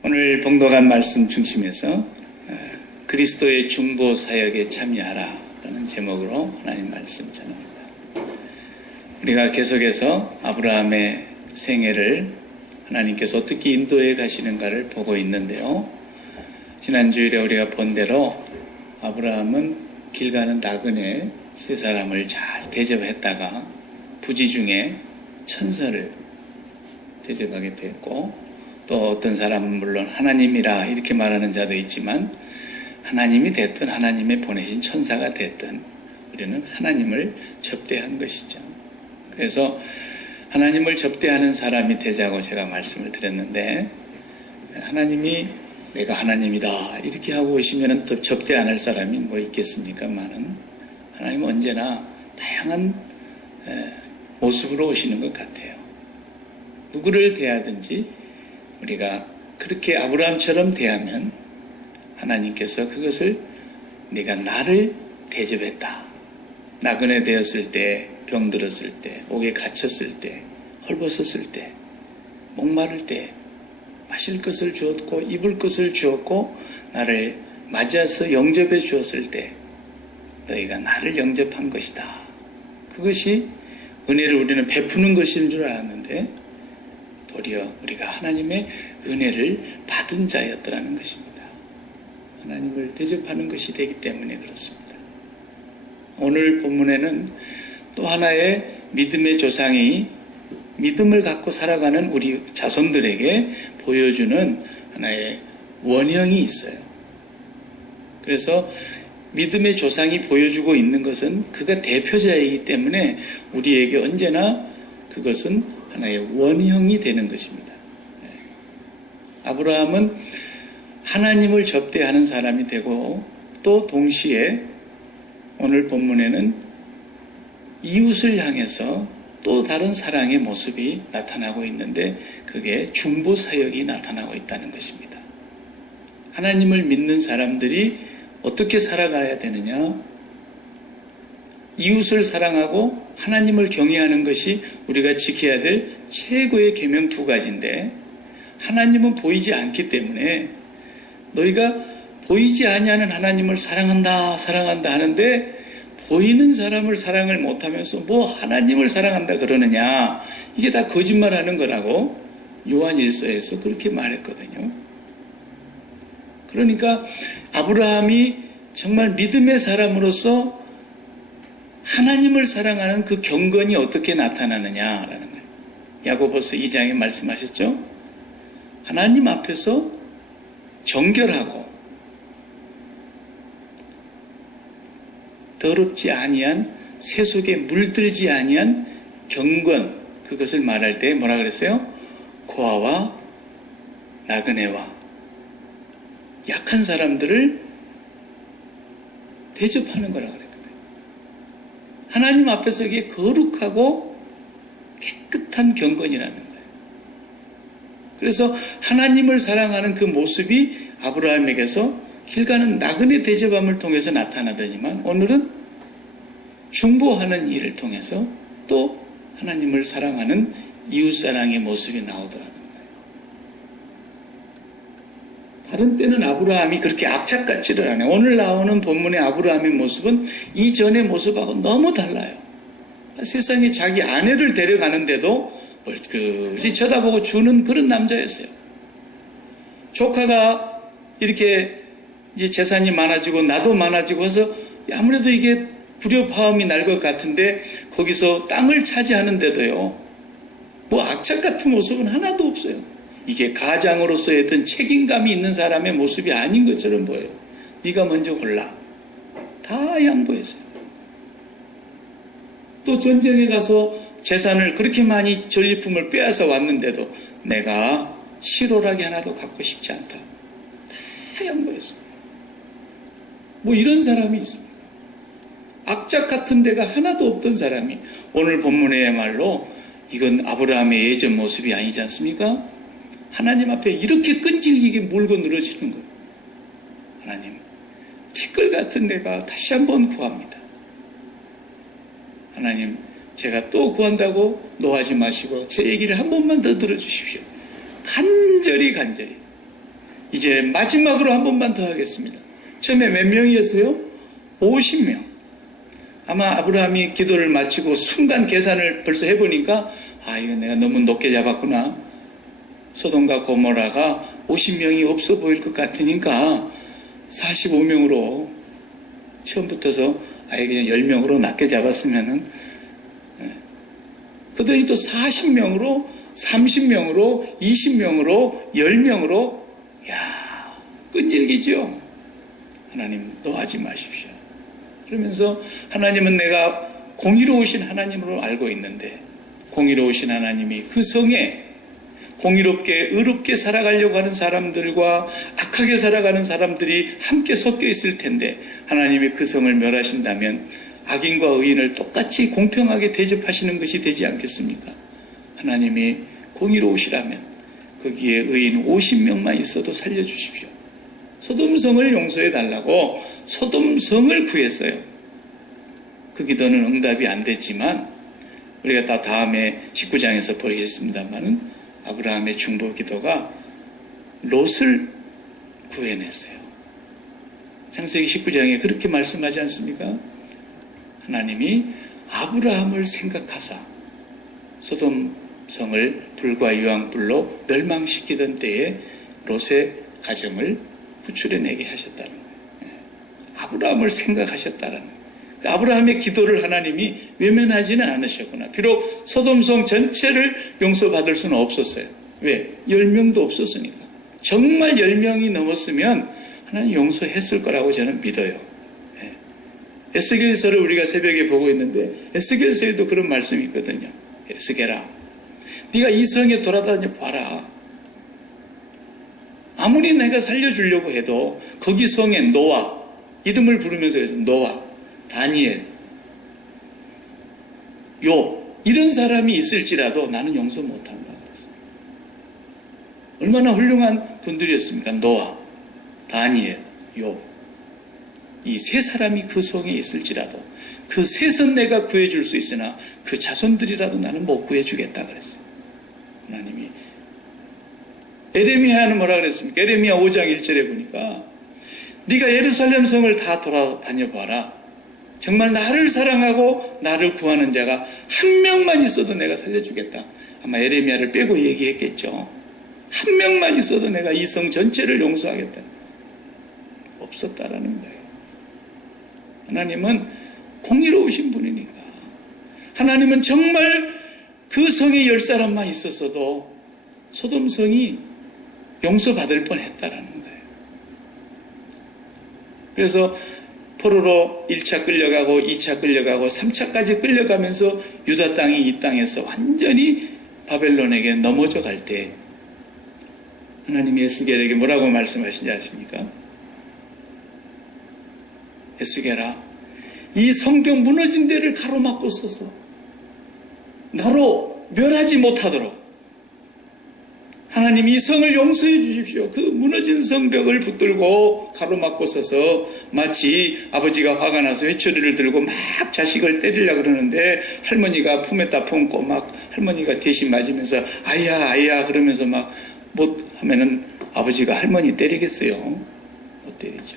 오늘 봉독한 말씀 중심에서 그리스도의 중보 사역에 참여하라 라는 제목으로 하나님 말씀 전합니다. 우리가 계속해서 아브라함의 생애를 하나님께서 어떻게 인도해 가시는가를 보고 있는데요. 지난 주일에 우리가 본 대로 아브라함은 길 가는 나그네 세 사람을 잘 대접했다가 부지 중에 천사를 대접하게 됐고, 또 어떤 사람은 물론 하나님이라 이렇게 말하는 자도 있지만 하나님이 됐든 하나님의 보내신 천사가 됐든 우리는 하나님을 접대한 것이죠. 그래서 하나님을 접대하는 사람이 되자고 제가 말씀을 드렸는데, 하나님이 내가 하나님이다 이렇게 하고 오시면 더 접대 안 할 사람이 뭐 있겠습니까만은 하나님은 언제나 다양한 모습으로 오시는 것 같아요. 누구를 대하든지 우리가 그렇게 아브라함처럼 대하면 하나님께서 그것을 네가 나를 대접했다. 나그네 되었을 때, 병들었을 때, 옥에 갇혔을 때, 헐벗었을 때, 목마를 때 마실 것을 주었고 입을 것을 주었고 나를 맞이해서 영접해 주었을 때 너희가 나를 영접한 것이다. 그것이 은혜를 우리는 베푸는 것인 줄 알았는데 도리어 우리가 하나님의 은혜를 받은 자였더라는 것입니다. 하나님을 대접하는 것이 되기 때문에 그렇습니다. 오늘 본문에는 또 하나의 믿음의 조상이 믿음을 갖고 살아가는 우리 자손들에게 보여주는 하나의 원형이 있어요. 그래서 믿음의 조상이 보여주고 있는 것은 그가 대표자이기 때문에 우리에게 언제나 그것은 하나의 원형이 되는 것입니다. 아브라함은 하나님을 접대하는 사람이 되고 또 동시에 오늘 본문에는 이웃을 향해서 또 다른 사랑의 모습이 나타나고 있는데 그게 중보 사역이 나타나고 있다는 것입니다. 하나님을 믿는 사람들이 어떻게 살아가야 되느냐? 이웃을 사랑하고 하나님을 경외하는 것이 우리가 지켜야 될 최고의 계명 두 가지인데, 하나님은 보이지 않기 때문에 너희가 보이지 아니하는 하나님을 사랑한다 하는데 보이는 사람을 사랑을 못하면서 뭐 하나님을 사랑한다 그러느냐, 이게 다 거짓말하는 거라고 요한일서에서 그렇게 말했거든요. 그러니까 아브라함이 정말 믿음의 사람으로서 하나님을 사랑하는 그 경건이 어떻게 나타나느냐라는 거예요. 야고보서 2장에 말씀하셨죠. 하나님 앞에서 정결하고 더럽지 아니한 새 속에 물들지 아니한 경건, 그것을 말할 때 뭐라 그랬어요? 고아와 나그네와 약한 사람들을 대접하는 거라고 그랬거든요. 하나님 앞에서 이게 거룩하고 깨끗한 경건이라는 거예요. 그래서 하나님을 사랑하는 그 모습이 아브라함에게서 길 가는 나그네 대접함을 통해서 나타나더니만 오늘은 중보하는 일을 통해서 또 하나님을 사랑하는 이웃사랑의 모습이 나오더라는 거예요. 다른 때는 아브라함이 그렇게 악착같지를 않아요. 오늘 나오는 본문의 아브라함의 모습은 이전의 모습하고 너무 달라요. 세상에 자기 아내를 데려가는데도 멀끔히 쳐다보고 주는 그런 남자였어요. 조카가 이렇게 이제 재산이 많아지고 나도 많아지고 해서 아무래도 이게 불협화음이 날 것 같은데 거기서 땅을 차지하는데도요, 뭐 악착 같은 모습은 하나도 없어요. 이게 가장으로서의 어떤 책임감이 있는 사람의 모습이 아닌 것처럼 보여요. 네가 먼저 골라. 다 양보했어요. 또 전쟁에 가서 재산을 그렇게 많이 전리품을 빼앗아 왔는데도 내가 실오라기 하나도 갖고 싶지 않다. 다 양보했어요. 뭐 이런 사람이 있습니까? 악착 같은 데가 하나도 없던 사람이 오늘 본문에야말로 이건 아브라함의 예전 모습이 아니지 않습니까? 하나님 앞에 이렇게 끈질기게 물고 늘어지는 거예요. 하나님, 티끌 같은 데가 다시 한번 구합니다. 하나님, 제가 또 구한다고 노하지 마시고 제 얘기를 한 번만 더 들어주십시오. 간절히 이제 마지막으로 한 번만 더 하겠습니다. 처음에 몇 명이었어요? 50명. 아마 아브라함이 기도를 마치고 순간 계산을 벌써 해보니까 이거 내가 너무 높게 잡았구나. 소돔과 고모라가 50명이 없어 보일 것 같으니까 45명으로 처음부터서 그냥 10명으로 낮게 잡았으면은, 그러더니 또 40명으로 30명으로 20명으로 10명으로 끈질기죠. 하나님 노하지 마십시오. 그러면서 하나님은 내가 공의로우신 하나님으로 알고 있는데, 공의로우신 하나님이 그 성에 공의롭게 의롭게 살아가려고 하는 사람들과 악하게 살아가는 사람들이 함께 섞여 있을 텐데, 하나님이 그 성을 멸하신다면 악인과 의인을 똑같이 공평하게 대접하시는 것이 되지 않겠습니까? 하나님이 공의로우시라면 거기에 의인 50명만 있어도 살려주십시오. 소돔성을 용서해달라고 소돔성을 구했어요. 그 기도는 응답이 안 됐지만 우리가 다 다음에 19장에서 보겠습니다만은 아브라함의 중보 기도가 롯을 구해냈어요. 창세기 19장에 그렇게 말씀하지 않습니까? 하나님이 아브라함을 생각하사 소돔성을 불과 유황불로 멸망시키던 때에 롯의 가정을 구출해내게 하셨다는 거예요. 아브라함을 생각하셨다는 거예요. 아브라함의 기도를 하나님이 외면하지는 않으셨구나. 비록 소돔성 전체를 용서받을 수는 없었어요. 왜? 10명도 없었으니까. 정말 10명이 넘었으면 하나님 용서했을 거라고 저는 믿어요. 에스겔서를 우리가 새벽에 보고 있는데 에스겔서에도 그런 말씀이 있거든요. 에스겔아, 네가 이 성에 돌아다녀 봐라. 아무리 내가 살려주려고 해도 거기 성에 노아, 이름을 부르면서 해서 노아, 다니엘, 욥 이런 사람이 있을지라도 나는 용서 못한다. 얼마나 훌륭한 분들이었습니까? 노아, 다니엘, 욥. 이 세 사람이 그 성에 있을지라도 그 셋은 내가 구해줄 수 있으나 그 자손들이라도 나는 못 구해주겠다 그랬어요. 하나님이. 에레미야는 뭐라 그랬습니까? 에레미야 5장 1절에 보니까 네가 예루살렘 성을 다 돌아다녀 봐라. 정말 나를 사랑하고 나를 구하는 자가 한 명만 있어도 내가 살려주겠다. 아마 에레미야를 빼고 얘기했겠죠. 한 명만 있어도 내가 이 성 전체를 용서하겠다. 없었다라는 거예요. 하나님은 공의로우신 분이니까. 하나님은 정말 그 성에 10사람만 있었어도 소돔성이 용서받을 뻔했다라는 거예요. 그래서 포로로 1차 끌려가고 2차 끌려가고 3차까지 끌려가면서 유다 땅이 이 땅에서 완전히 바벨론에게 넘어져 갈 때 하나님이 에스겔에게 뭐라고 말씀하신지 아십니까? 에스겔아, 이 성경 무너진 데를 가로막고 서서 나로 멸하지 못하도록 하나님 이 성을 용서해 주십시오. 그 무너진 성벽을 붙들고 가로막고 서서 마치 아버지가 화가 나서 회초리를 들고 막 자식을 때리려고 그러는데 할머니가 품에다 품고 막 할머니가 대신 맞으면서 아야 아야 그러면서 막 못 하면은 아버지가 할머니 때리겠어요? 못 때리죠.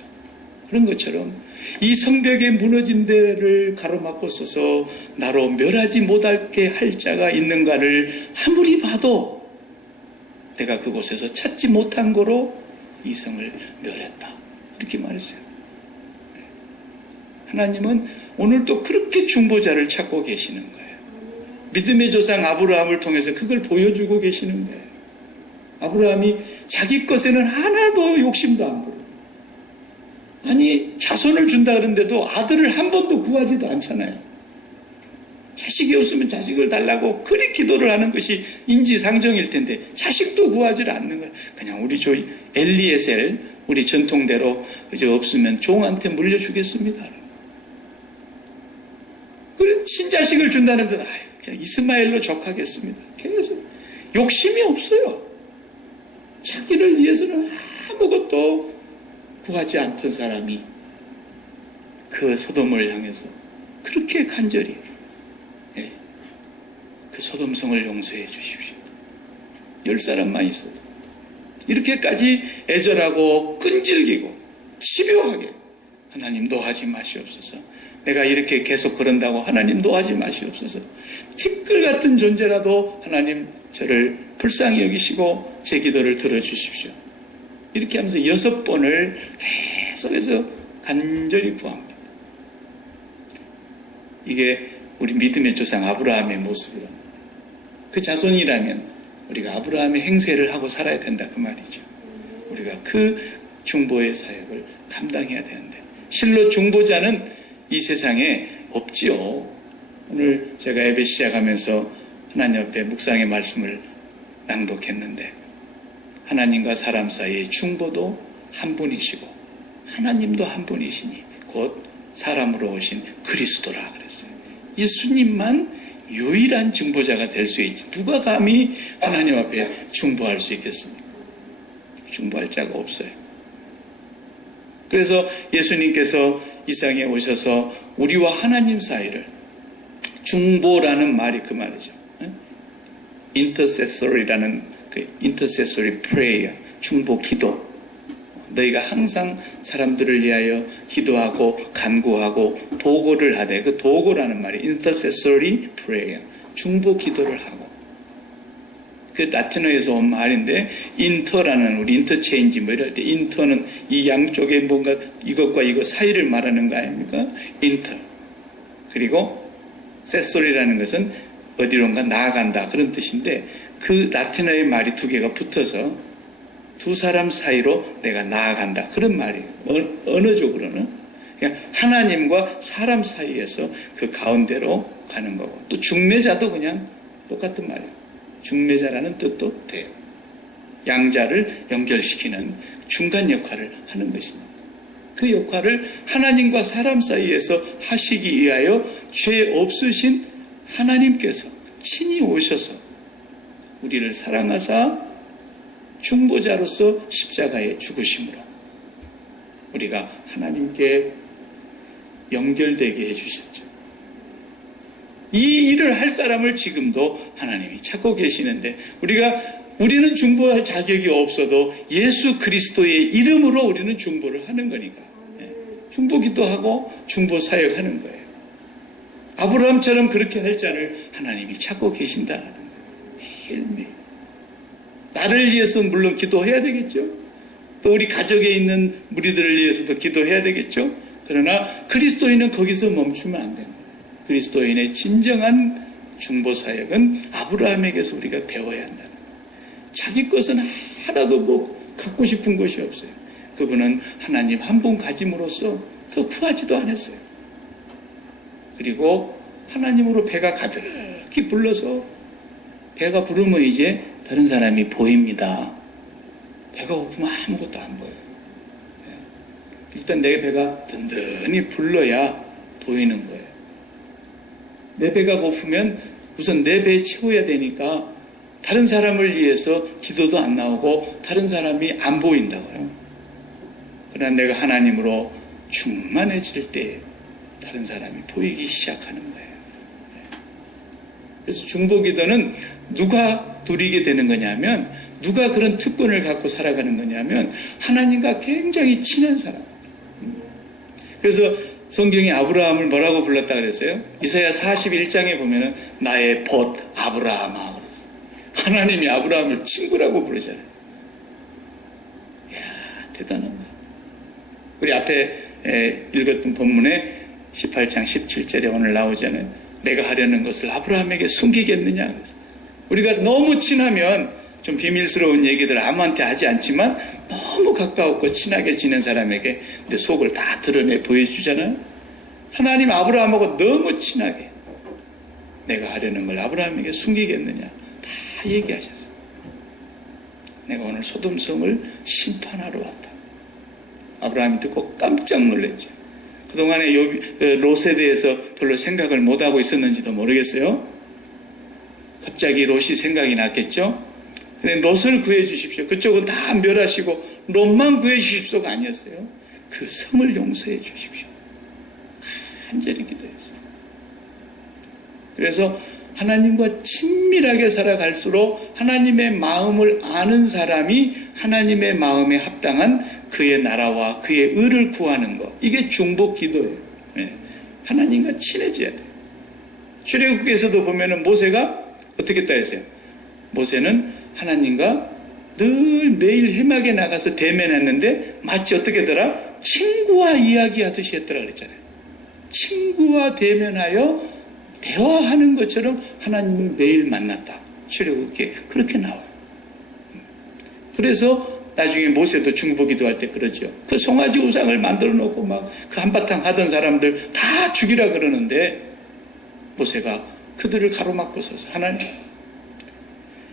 그런 것처럼 이 성벽에 무너진 데를 가로막고 서서 나로 멸하지 못하게 할 자가 있는가를 아무리 봐도 내가 그곳에서 찾지 못한 거로 이 성을 멸했다. 이렇게 말했어요. 하나님은 오늘도 그렇게 중보자를 찾고 계시는 거예요. 믿음의 조상 아브라함을 통해서 그걸 보여주고 계시는 거예요. 아브라함이 자기 것에는 하나도 욕심도 안 부르고 아니 자손을 준다 그러는데도 아들을 한 번도 구하지도 않잖아요. 자식이 없으면 자식을 달라고 그리 기도를 하는 것이 인지상정일 텐데 자식도 구하지 않는 거예요. 그냥 우리 엘리에셀 우리 전통대로 그저 없으면 종한테 물려주겠습니다. 그래 친자식을 준다는데 그냥 이스마엘로 족하겠습니다. 계속 욕심이 없어요. 자기를 위해서는 아무것도 구하지 않던 사람이 그 소돔을 향해서 그렇게 간절히 그 소돔성을 용서해 주십시오. 10사람만 있어도 이렇게까지 애절하고 끈질기고 집요하게 하나님 노하지 마시옵소서. 내가 이렇게 계속 그런다고 하나님 노하지 마시옵소서. 티끌 같은 존재라도 하나님 저를 불쌍히 여기시고 제 기도를 들어주십시오. 이렇게 하면서 6번을 계속해서 간절히 구합니다. 이게 우리 믿음의 조상 아브라함의 모습이라. 그 자손이라면 우리가 아브라함의 행세를 하고 살아야 된다 그 말이죠. 우리가 그 중보의 사역을 감당해야 되는데 실로 중보자는 이 세상에 없지요. 오늘 제가 예배 시작하면서 하나님 앞에 묵상의 말씀을 낭독했는데 하나님과 사람 사이의 중보도 한 분이시고 하나님도 한 분이시니 곧 사람으로 오신 그리스도라 그랬어요. 예수님만 유일한 중보자가 될 수 있지. 누가 감히 하나님 앞에 중보할 수 있겠습니까? 중보할 자가 없어요. 그래서 예수님께서 이 세상에 오셔서 우리와 하나님 사이를 중보라는 말이 그 말이죠. intercessory라는 그 intercessory prayer, 중보 기도. 너희가 항상 사람들을 위하여 기도하고 간구하고 도고를 하되 그 도고라는 말이 intercessory prayer, 중보 기도를 하고 그 라틴어에서 온 말인데 인터라는 우리 인터체인지 뭐 이럴 때 인터는 이 양쪽에 뭔가 이것과 이것 사이를 말하는 거 아닙니까? 인터. 그리고 세소리라는 것은 어디론가 나아간다 그런 뜻인데 그 라틴어의 말이 두 개가 붙어서 두 사람 사이로 내가 나아간다 그런 말이에요. 언어적으로는 그냥 하나님과 사람 사이에서 그 가운데로 가는 거고 또 중매자도 그냥 똑같은 말이에요. 중매자라는 뜻도 돼요. 양자를 연결시키는 중간 역할을 하는 것입니다. 그 역할을 하나님과 사람 사이에서 하시기 위하여 죄 없으신 하나님께서 친히 오셔서 우리를 사랑하사 중보자로서 십자가에 죽으심으로 우리가 하나님께 연결되게 해주셨죠. 이 일을 할 사람을 지금도 하나님이 찾고 계시는데 우리는 중보할 자격이 없어도 예수 그리스도의 이름으로 우리는 중보를 하는 거니까 중보기도 하고 중보 사역하는 거예요. 아브라함처럼 그렇게 할 자를 하나님이 찾고 계신다는 거예요. 매일매일. 나를 위해서는 물론 기도해야 되겠죠. 또 우리 가족에 있는 무리들을 위해서도 기도해야 되겠죠. 그러나 그리스도인은 거기서 멈추면 안 됩니다. 그리스도인의 진정한 중보 사역은 아브라함에게서 우리가 배워야 한다는 거예요. 자기 것은 하나도 뭐 갖고 싶은 것이 없어요. 그분은 하나님 한 분 가짐으로써 더 구하지도 않았어요. 그리고 하나님으로 배가 가득히 불러서 배가 부르면 이제 다른 사람이 보입니다. 배가 고프면 아무것도 안 보여요. 일단 내 배가 든든히 불러야 보이는 거예요. 내 배가 고프면 우선 내 배에 채워야 되니까 다른 사람을 위해서 기도도 안 나오고 다른 사람이 안 보인다고요. 그러나 내가 하나님으로 충만해질 때 다른 사람이 보이기 시작하는 거예요. 그래서 중보기도는 누가 누리게 되는 거냐면 누가 그런 특권을 갖고 살아가는 거냐면 하나님과 굉장히 친한 사람. 그래서 성경이 아브라함을 뭐라고 불렀다 그랬어요? 이사야 41장에 보면은 나의 벗 아브라함아 그랬어요. 하나님이 아브라함을 친구라고 부르잖아요. 이야, 대단한 거예요. 우리 앞에 읽었던 본문에 18장 17절에 오늘 나오잖아요. 내가 하려는 것을 아브라함에게 숨기겠느냐 그래서 우리가 너무 친하면 좀 비밀스러운 얘기들 아무한테 하지 않지만 너무 가까웠고 친하게 지낸 사람에게 내 속을 다 드러내 보여주잖아요. 하나님 아브라함하고 너무 친하게 내가 하려는 걸 아브라함에게 숨기겠느냐 다 얘기하셨어요. 내가 오늘 소돔성을 심판하러 왔다. 아브라함이 듣고 깜짝 놀랐죠. 그동안에 롯에 대해서 별로 생각을 못하고 있었는지도 모르겠어요. 갑자기 롯이 생각이 났겠죠. 근데 롯을 구해 주십시오. 그쪽은 다 멸하시고 롯만 구해 주십시오가 아니었어요. 그 성을 용서해 주십시오. 간절히 기도했어요. 그래서 하나님과 친밀하게 살아갈수록 하나님의 마음을 아는 사람이 하나님의 마음에 합당한 그의 나라와 그의 의를 구하는 것. 이게 중보 기도예요. 하나님과 친해져야 돼요. 출애굽기에서도 보면은 모세가 어떻게 했다 했어요? 모세는 하나님과 늘 매일 해막에 나가서 대면했는데 마치 어떻게 했더라? 친구와 이야기하듯이 했더라 그랬잖아요. 친구와 대면하여 대화하는 것처럼 하나님을 매일 만났다. 출애굽기에 그렇게 나와요. 그래서 나중에 모세도 중보 기도할 때 그러죠. 그 송아지 우상을 만들어 놓고 막 그 한바탕 하던 사람들 다 죽이라 그러는데 모세가 그들을 가로막고 서서 하나님,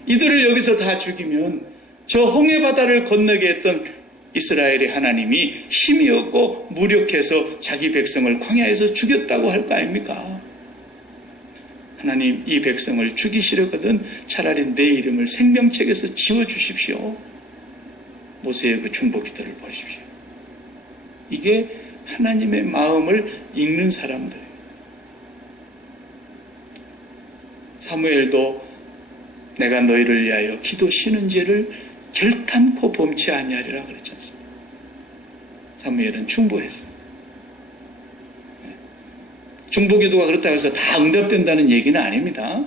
이들을 여기서 다 죽이면 저 홍해 바다를 건너게 했던 이스라엘의 하나님이 힘이 없고 무력해서 자기 백성을 광야에서 죽였다고 할 거 아닙니까? 하나님, 이 백성을 죽이시려거든 차라리 내 이름을 생명책에서 지워주십시오. 모세의 그 중보 기도를 보십시오. 이게 하나님의 마음을 읽는 사람들. 사무엘도 내가 너희를 위하여 기도 쉬는 죄를 결탄코 범치 아니하리라 그랬지 않습니까? 사무엘은 중보했어요. 중보기도가 그렇다고 해서 다 응답된다는 얘기는 아닙니다.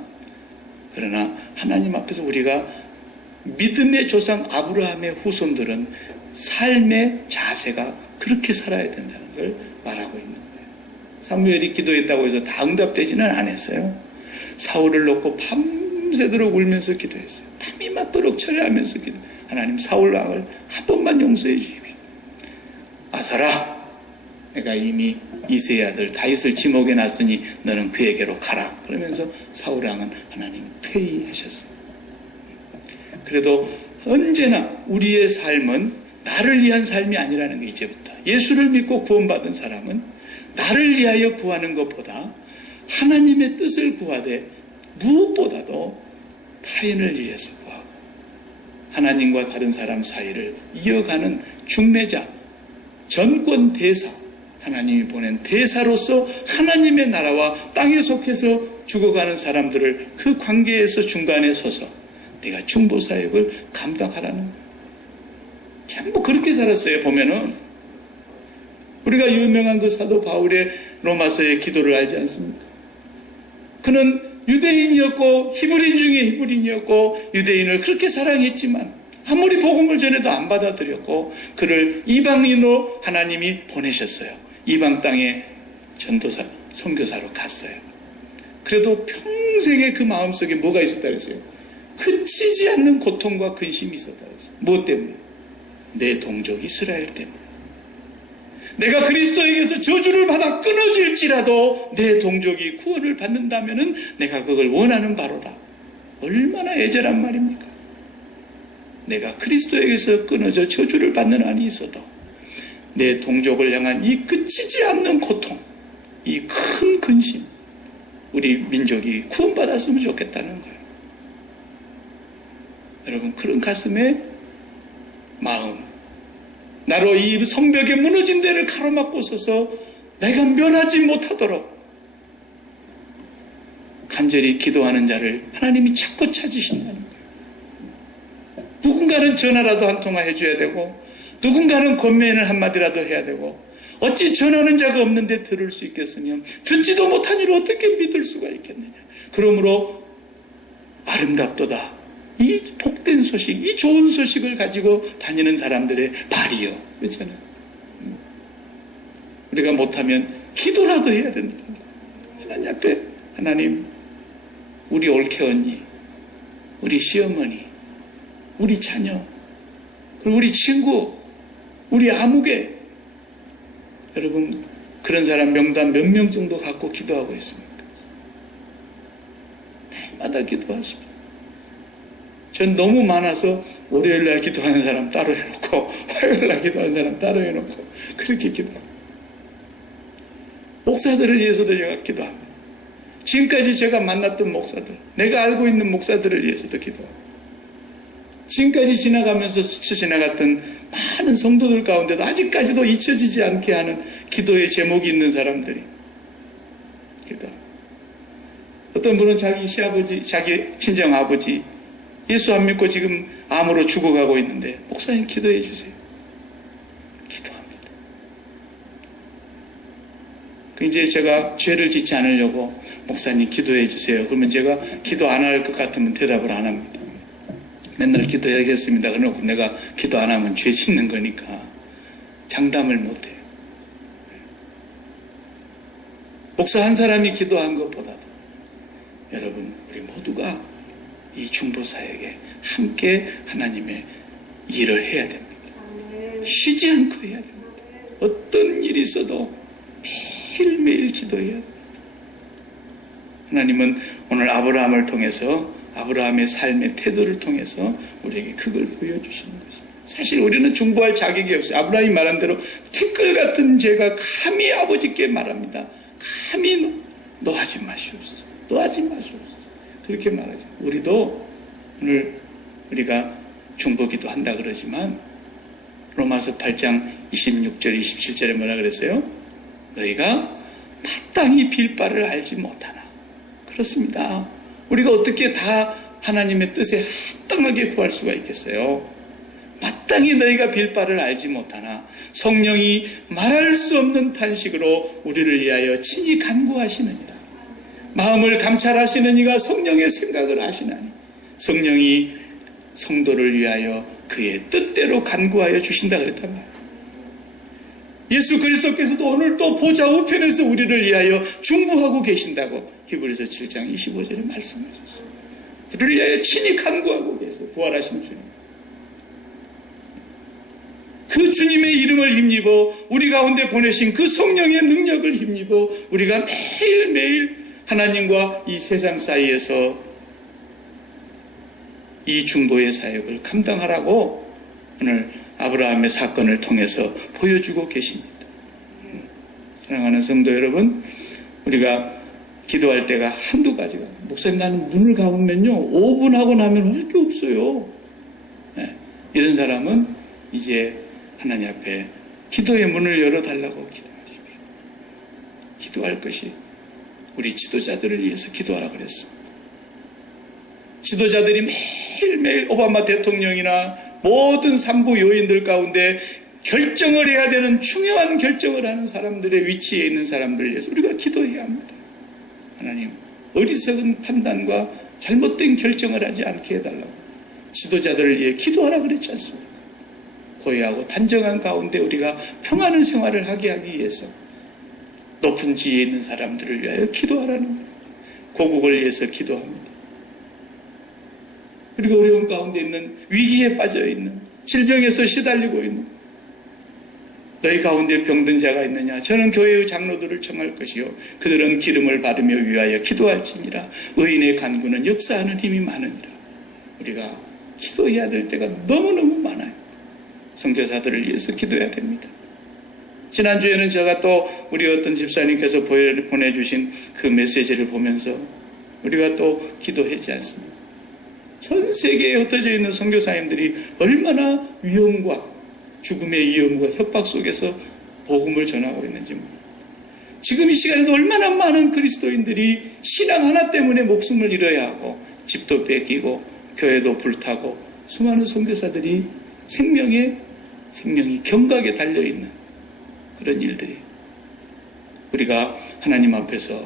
그러나 하나님 앞에서 우리가 믿음의 조상 아브라함의 후손들은 삶의 자세가 그렇게 살아야 된다는 걸 말하고 있는 거예요. 사무엘이 기도했다고 해서 다 응답되지는 않았어요. 사울을 놓고 밤새도록 울면서 기도했어요. 밤이 맞도록 철회하면서 기도. 하나님, 사울 왕을 한 번만 용서해 주십시오. 아사라, 내가 이미 이새의 아들 다윗을 지목해 놨으니 너는 그에게로 가라. 그러면서 사울 왕은 하나님 회의하셨어요. 그래도 언제나 우리의 삶은 나를 위한 삶이 아니라는 게 이제부터. 예수를 믿고 구원받은 사람은 나를 위하여 구하는 것보다 하나님의 뜻을 구하되 무엇보다도 타인을 위해서 구하고 하나님과 다른 사람 사이를 이어가는 중매자, 전권 대사, 하나님이 보낸 대사로서 하나님의 나라와 땅에 속해서 죽어가는 사람들을 그 관계에서 중간에 서서 내가 중보사역을 감당하라는 거예요. 전부 그렇게 살았어요. 보면은 우리가 유명한 그 사도 바울의 로마서의 기도를 알지 않습니까? 그는 유대인이었고 히브리인 중에 히브리인이었고 유대인을 그렇게 사랑했지만 아무리 복음을 전해도 안 받아들였고 그를 이방인으로 하나님이 보내셨어요. 이방 땅에 전도사, 선교사로 갔어요. 그래도 평생에 그 마음속에 뭐가 있었다 그랬어요? 그치지 않는 고통과 근심이 있었다 그랬어요. 무엇 때문에? 내 동족 이스라엘 때문에. 내가 그리스도에게서 저주를 받아 끊어질지라도 내 동족이 구원을 받는다면 내가 그걸 원하는 바로다. 얼마나 애절한 말입니까? 내가 그리스도에게서 끊어져 저주를 받는 한이 있어도 내 동족을 향한 이 그치지 않는 고통, 이 큰 근심, 우리 민족이 구원받았으면 좋겠다는 거예요. 여러분, 그런 가슴에 마음, 나로 이 성벽에 무너진 데를 가로막고 서서 내가 면하지 못하도록 간절히 기도하는 자를 하나님이 자꾸 찾으신다는 거예요. 누군가는 전화라도 한 통화 해줘야 되고 누군가는 권면을 한마디라도 해야 되고 어찌 전하는 자가 없는데 들을 수 있겠으면 듣지도 못한 이를 어떻게 믿을 수가 있겠느냐. 그러므로 아름답도다. 이 복된 소식, 이 좋은 소식을 가지고 다니는 사람들의 발이요. 그렇잖아요. 우리가 못하면 기도라도 해야 된다. 하나님 앞에, 하나님, 우리 올케 언니, 우리 시어머니, 우리 자녀, 그리고 우리 친구, 우리 아무개. 여러분, 그런 사람 명단 몇 명 정도 갖고 기도하고 있습니까? 날마다 기도하십시오. 전 너무 많아서 월요일날 기도하는 사람 따로 해놓고 화요일날 기도하는 사람 따로 해놓고 그렇게 기도합니다. 목사들을 위해서도 제가 기도합니다. 지금까지 제가 만났던 목사들, 내가 알고 있는 목사들을 위해서도 기도합니다. 지금까지 지나가면서 스쳐 지나갔던 많은 성도들 가운데도 아직까지도 잊혀지지 않게 하는 기도의 제목이 있는 사람들이 기도합니다. 어떤 분은 자기 시아버지, 자기 친정아버지 예수 안 믿고 지금 암으로 죽어가고 있는데 목사님 기도해 주세요. 기도합니다. 이제 제가 죄를 짓지 않으려고 목사님 기도해 주세요. 그러면 제가 기도 안 할 것 같으면 대답을 안 합니다. 맨날 기도해야겠습니다. 그러고 내가 기도 안 하면 죄 짓는 거니까 장담을 못 해요. 목사 한 사람이 기도한 것보다도 여러분 우리 모두가 이 중보사역에 함께 하나님의 일을 해야 됩니다. 쉬지 않고 해야 됩니다. 어떤 일이 있어도 매일매일 기도해야 됩니다. 하나님은 오늘 아브라함을 통해서 아브라함의 삶의 태도를 통해서 우리에게 그걸 보여주시는 것입니다. 사실 우리는 중보할 자격이 없어요. 아브라함이 말한 대로 티끌 같은 죄가 감히 아버지께 말합니다. 감히 노하지 마시옵소서. 노하지 마시옵소서. 그렇게 말하죠. 우리도 오늘 우리가 중보기도 한다 그러지만 로마서 8장 26절 27절에 뭐라 그랬어요? 너희가 마땅히 빌 바를 알지 못하나. 그렇습니다. 우리가 어떻게 다 하나님의 뜻에 합당하게 구할 수가 있겠어요? 마땅히 너희가 빌 바를 알지 못하나 성령이 말할 수 없는 탄식으로 우리를 위하여 친히 간구하시느니라. 마음을 감찰하시는 이가 성령의 생각을 아시나니 성령이 성도를 위하여 그의 뜻대로 간구하여 주신다 그랬단 말이에요. 예수 그리스도께서도 오늘 또 보좌 우편에서 우리를 위하여 중보하고 계신다고 히브리서 7장 25절에 말씀하셨어요. 우리를 위하여 친히 간구하고 계세요. 부활하신 주님. 그 주님의 이름을 힘입어 우리 가운데 보내신 그 성령의 능력을 힘입어 우리가 매일매일 하나님과 이 세상 사이에서 이 중보의 사역을 감당하라고 오늘 아브라함의 사건을 통해서 보여주고 계십니다. 사랑하는 성도 여러분, 우리가 기도할 때가 한두 가지가, 목사님 나는 눈을 감으면요 5분 하고 나면 할 게 없어요. 네, 이런 사람은 이제 하나님 앞에 기도의 문을 열어달라고 기도하십시오. 기도할 것이 우리 지도자들을 위해서 기도하라 그랬습니다. 지도자들이 매일매일 오바마 대통령이나 모든 산부 요인들 가운데 결정을 해야 되는 중요한 결정을 하는 사람들의 위치에 있는 사람들을 위해서 우리가 기도해야 합니다. 하나님, 어리석은 판단과 잘못된 결정을 하지 않게 해달라고 지도자들을 위해 기도하라 그랬지 않습니까? 고요하고 단정한 가운데 우리가 평안한 생활을 하게 하기 위해서 높은 지위에 있는 사람들을 위하여 기도하라는 거예요. 고국을 위해서 기도합니다. 그리고 어려운 가운데 있는 위기에 빠져 있는 질병에서 시달리고 있는 너희 가운데 병든 자가 있느냐? 저는 교회의 장로들을 청할 것이요 그들은 기름을 바르며 위하여 기도할지니라. 의인의 간구는 역사하는 힘이 많으니라. 우리가 기도해야 될 때가 너무너무 많아요. 선교사들을 위해서 기도해야 됩니다. 지난주에는 제가 또 우리 어떤 집사님께서 보내주신 그 메시지를 보면서 우리가 또 기도했지 않습니까? 전 세계에 흩어져 있는 선교사님들이 얼마나 위험과 죽음의 위험과 협박 속에서 복음을 전하고 있는지 모릅니다. 지금 이 시간에도 얼마나 많은 그리스도인들이 신앙 하나 때문에 목숨을 잃어야 하고 집도 뺏기고 교회도 불타고 수많은 선교사들이 생명이 경각에 달려있는 그런 일들이 우리가 하나님 앞에서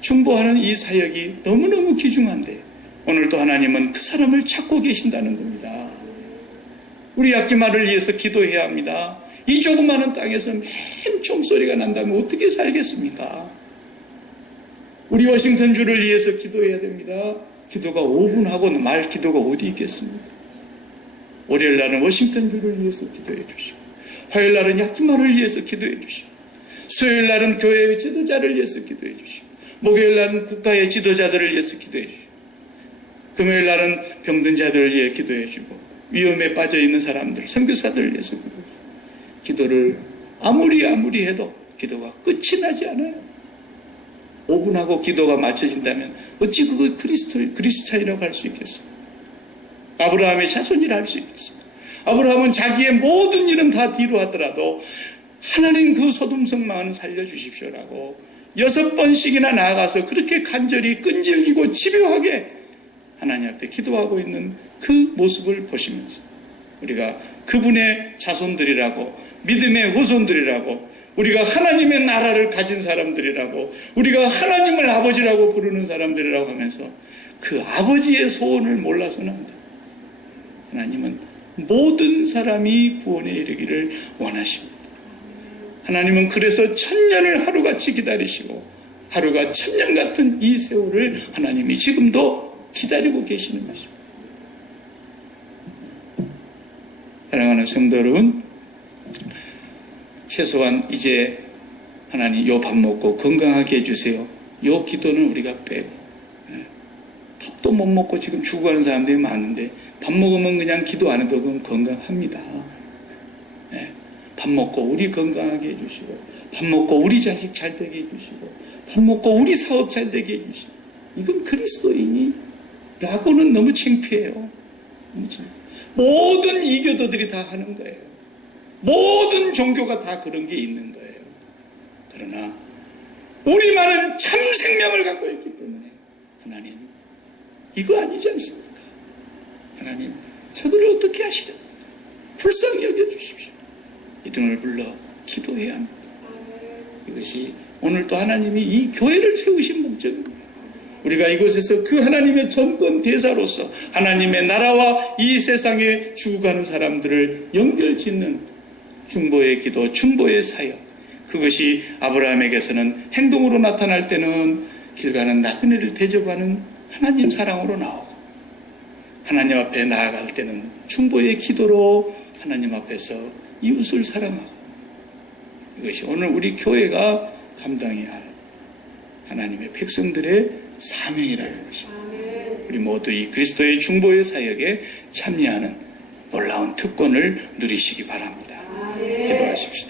중보하는 이 사역이 너무너무 귀중한데 오늘도 하나님은 그 사람을 찾고 계신다는 겁니다. 우리 약기마를 위해서 기도해야 합니다. 이 조그마한 땅에서 맨 총소리가 난다면 어떻게 살겠습니까? 우리 워싱턴주를 위해서 기도해야 됩니다. 기도가 5분 하고 말 기도가 어디 있겠습니까? 월요일 날은 워싱턴주를 위해서 기도해 주시고 화요일 날은 약기마를 위해서 기도해 주시고 수요일 날은 교회의 지도자를 위해서 기도해 주시고 목요일 날은 국가의 지도자들을 위해서 기도해 주시고 금요일 날은 병든 자들을 위해 기도해 주고 위험에 빠져 있는 사람들, 선교사들을 위해서 기도해 주고 기도를 아무리 해도 기도가 끝이 나지 않아요. 5분 하고 기도가 맞춰진다면 어찌 그거 그리스찬이라고 할 수 있겠습니까? 아브라함의 자손이라 할 수 있겠습니까? 아브라함은 자기의 모든 일은 다 뒤로 하더라도 하나님 그 소돔성 마을은 살려주십시오라고 6번씩이나 나아가서 그렇게 간절히 끈질기고 집요하게 하나님 앞에 기도하고 있는 그 모습을 보시면서 우리가 그분의 자손들이라고, 믿음의 후손들이라고, 우리가 하나님의 나라를 가진 사람들이라고, 우리가 하나님을 아버지라고 부르는 사람들이라고 하면서 그 아버지의 소원을 몰라서는 안 돼요. 하나님은 모든 사람이 구원에 이르기를 원하십니다. 하나님은 그래서 천년을 하루같이 기다리시고 하루가 천년 같은 이 세월을 하나님이 지금도 기다리고 계시는 것입니다. 사랑하는 성도 여러분, 최소한 이제 하나님 요 밥 먹고 건강하게 해주세요. 요 기도는 우리가 빼고, 밥도 못 먹고 지금 죽어가는 사람들이 많은데 밥 먹으면 그냥 기도 안 해도 그건 건강합니다. 밥 먹고 우리 건강하게 해주시고, 밥 먹고 우리 자식 잘 되게 해주시고, 밥 먹고 우리 사업 잘 되게 해주시고, 이건 그리스도인이 라고는 너무 창피해요. 너무 창피해요. 모든 이교도들이 다 하는 거예요. 모든 종교가 다 그런 게 있는 거예요. 그러나 우리만은 참 생명을 갖고 있기 때문에 하나님, 이거 아니지 않습니까? 하나님, 저들을 어떻게 하시렵니까? 불쌍히 여겨주십시오. 이름을 불러 기도해야 합니다. 이것이 오늘 또 하나님이 이 교회를 세우신 목적입니다. 우리가 이곳에서 그 하나님의 전권 대사로서 하나님의 나라와 이 세상에 죽어가는 사람들을 연결짓는 중보의 기도, 중보의 사역, 그것이 아브라함에게서는 행동으로 나타날 때는 길 가는 나그네를 대접하는 하나님 사랑으로 나오고, 하나님 앞에 나아갈 때는 중보의 기도로 하나님 앞에서 이웃을 사랑하고, 이것이 오늘 우리 교회가 감당해야 할 하나님의 백성들의 사명이라는 것입니다. 우리 모두 이 그리스도의 중보의 사역에 참여하는 놀라운 특권을 누리시기 바랍니다. 기도하십시다.